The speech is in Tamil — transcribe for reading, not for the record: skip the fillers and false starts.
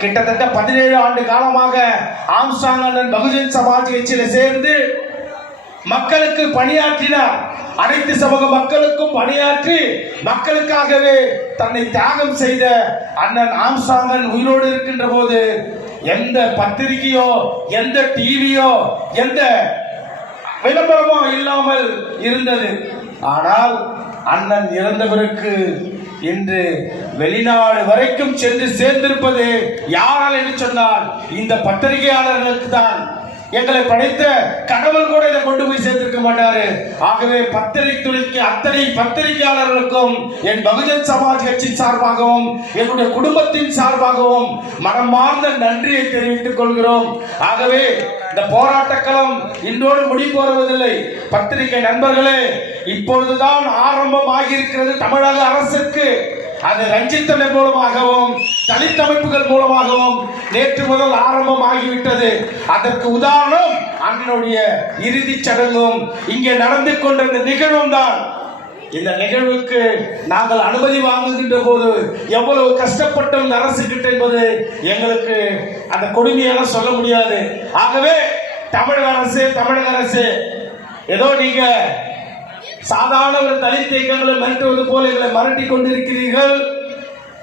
கிட்டத்தட்ட 17 ஆண்டு காலமாக ஆம்ஸ்ட்ராங் அண்ணன் பகுஜன் சமாஜ் கட்சியில் சேர்ந்து மக்களுக்கு பணியாற்றினார். அனைத்து சமூக மக்களுக்கும் பணியாற்றி மக்களுக்காகவே தன்னை தியாகம் செய்த அண்ணன் ஆம்ஸ்ட்ராங் உயிரோடு இருக்கின்ற போது எந்த பத்திரிகையோ எந்த டிவியோ எந்த விளம்பரமோ இல்லாமல் இருந்தது. ஆனால் அண்ணன் இறந்தவருக்கு இன்று வெளிநாடு வரைக்கும் சென்று சேர்ந்திருப்பது யாரால் என்று சொன்னால் இந்த பத்திரிகையாளர்களுக்கு தான். எங்களை படைத்த கடவுள் கூட இதை கொண்டு போய் சேர்த்திருக்க மாட்டாரு. ஆகவே பத்திரிகைக்கு அத்தனை பத்திரிகையாளர்களுக்கும் என் பகுஜன் சமாஜ் கட்சி சார்பாகவும் என்னுடைய குடும்பத்தின் சார்பாகவும் மனமார்ந்த நன்றியை தெரிவித்துக் கொள்கிறோம். ஆகவே இந்த போராட்டக்களம் இன்றோடு முடிவு வருவதில்லை. பத்திரிகை நண்பர்களே, இப்பொழுதுதான் ஆரம்பம் ஆகியிருக்கிறது தமிழக அரசுக்கு. அது ரஞ்சித்தனை மூலமாகவும் தலித் அமைப்புகள் மூலமாகவும் நேற்று முதல் ஆரம்பம் ஆகிவிட்டது. அதற்கு உதாரணம் அண்ணனுடைய இறுதிச் சடங்கும் இங்கே நடந்து கொண்ட நிகழ்வும் தான். இந்த நிகழ்வுக்கு நாங்கள் அனுமதி வாங்குகின்ற போது எவ்வளவு கஷ்டப்பட்டோம் இந்த அரசு கிட்ட என்பது எங்களுக்கு அந்த கொடுமையான சொல்ல முடியாது. ஆகவே தமிழக அரசு ஏதோ நீங்க சாதாரண ஒரு தலித் இயக்கங்களை மிரட்டுவது போல எங்களை மிரட்டி கொண்டிருக்கிறீர்கள்.